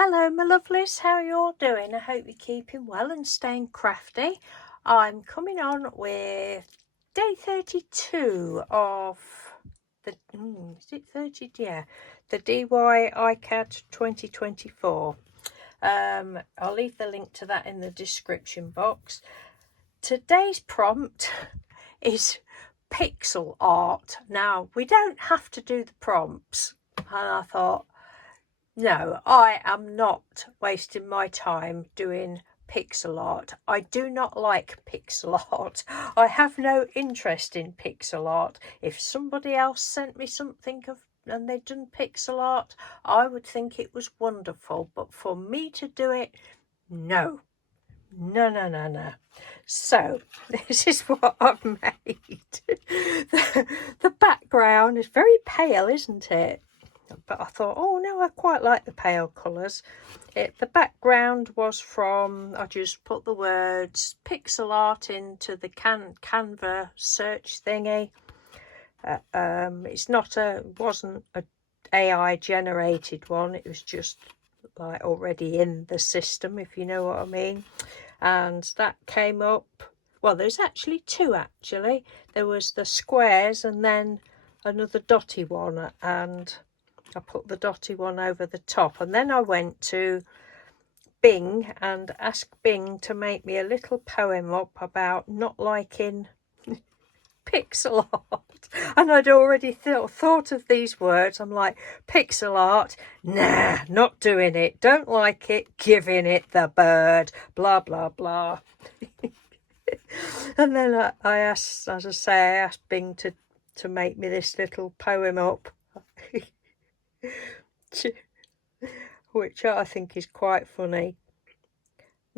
Hello my lovelies, how are you all doing? I hope you're keeping well and staying crafty. I'm coming on with day 32 of the, is it 30? Yeah, the DY iCAD 2024. I'll leave the link to that in the description box. Today's prompt is pixel art. Now, we don't have to do the prompts, and I thought, no, I am not wasting my time doing pixel art. I do not like pixel art. I have no interest in pixel art. If somebody else sent me something and they'd done pixel art, I would think it was wonderful. But for me to do it, no. No. So, this is what I've made. The background is very pale, isn't it? But I thought, oh no, I quite like the pale colours. The background was from, I just put the words pixel art into the Canva search thingy. Wasn't a AI generated one. It was just like already in the system, if you know what I mean. And that came up. Well, there's actually two actually. There was the squares and then another dotty one, and I put the dotty one over the top, and then I went to Bing and asked Bing to make me a little poem up about not liking pixel art. And I'd already thought of these words. I'm like, pixel art, nah, not doing it, don't like it, giving it the bird, blah blah blah. And then I asked, as I say, I asked Bing to make me this little poem up. Which I think is quite funny.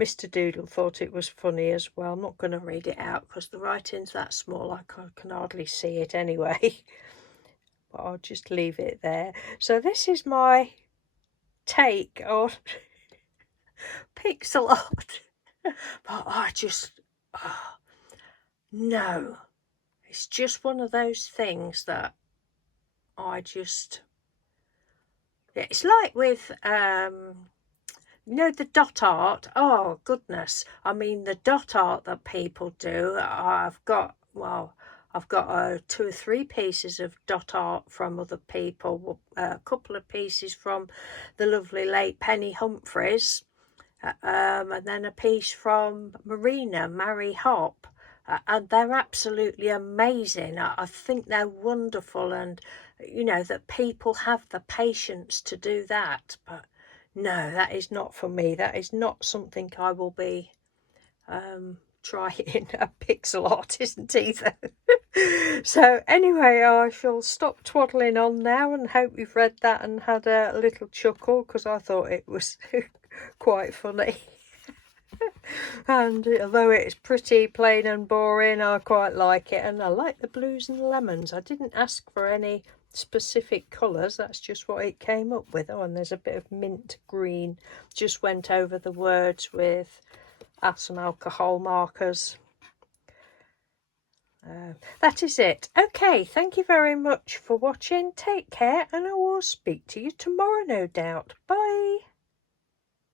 Mr. Doodle thought it was funny as well. I'm not going to read it out because the writing's that small I can hardly see it anyway. But I'll just leave it there. So this is my take on pixel art. But no. It's just one of those things that it's like with the dot art. Oh goodness, I mean the dot art that people do. I've got 2 or 3 pieces of dot art from other people, a couple of pieces from the lovely late Penny Humphreys, and then a piece from Mary Hop. And they're absolutely amazing. I think they're wonderful, and that people have the patience to do that. But no, that is not for me. That is not something I will be trying. A pixel art isn't either. So anyway, I shall stop twaddling on now and hope you've read that and had a little chuckle, because I thought it was quite funny. And although it's pretty plain and boring, I quite like it, and I like the blues and lemons. I didn't ask for any specific colours, that's just what it came up with. Oh, and there's a bit of mint green. Just went over the words with some alcohol markers. That is it. Okay, thank you very much for watching. Take care, and I will speak to you tomorrow, no doubt. Bye.